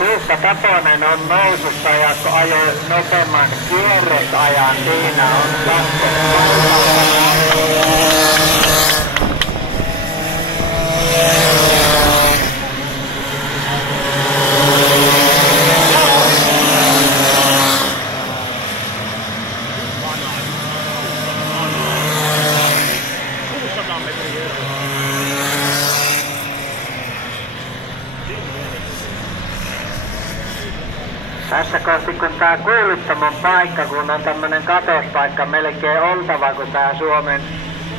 Tuussa Taponen on nousussa ja ajoi nopeamman kierrosajan. Siinä on tässä kohti kun tää Kuulittamon paikka, kun on tämmönen katospaikka melkein oltava, kun tää Suomen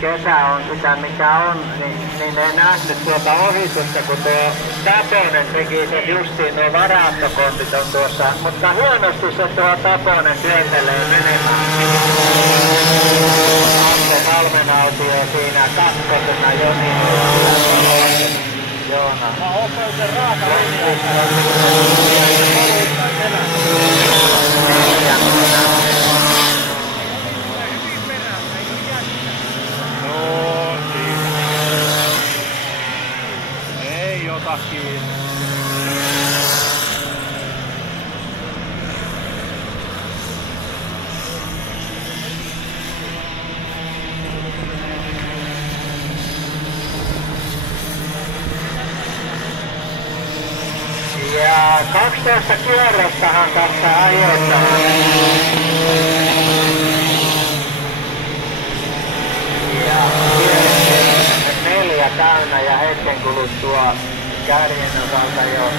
kesä on sitä mikä on, niin ei nähnyt tuota ohitusta, kun tuo Taponen teki sen justiin, nuo varastokontit on tuossa, mutta huonosti se tuo Taponen työtelee menemään. Anko Malmenautio siinä kakkosena Joni. Joona. Mä oon sen raaka ei ota kiinni. Ja 12 kierrostahan tässä ajetaan. Ja 4 täynnä ja hetken kuluttua kärjen osalta jo.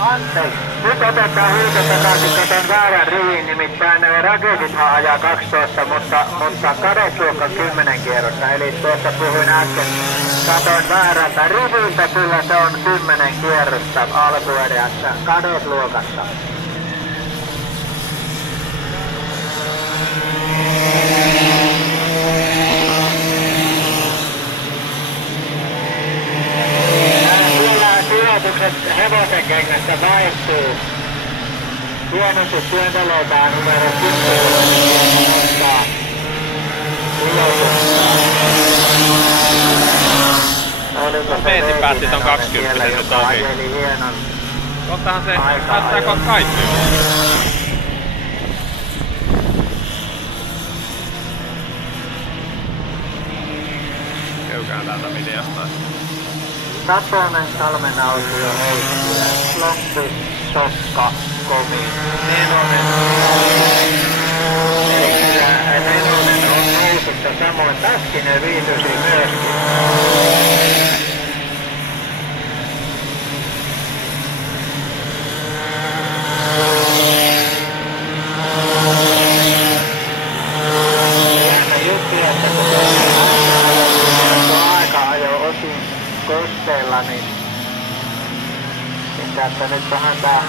Anteeksi. Nyt otetaan hiukan takaisin, katon väärän rivin, nimittäin raketithan ajaa 12, mutta kadesluokka 10 kierrosta. Eli tuossa puhuin äsken, katoin väärältä riviltä, kyllä se on 10 kierrosta alkuerässä kadesluokassa. Hevosen kengästä vaihtuu. Hienosti työnteletään numero 10. Peetin päätti ton 20 nyt ohi. Kohtahan se näyttää kohta kaikki. Käykää täältä videosta. Taponen, Salmenautio, Heikkilä, Loppi, Sokka, Komi, Nenonen. Nenonen on nousussa, samoin Taskinen Viitosi myöskin. Kosteella, niin tässä nyt vähän tää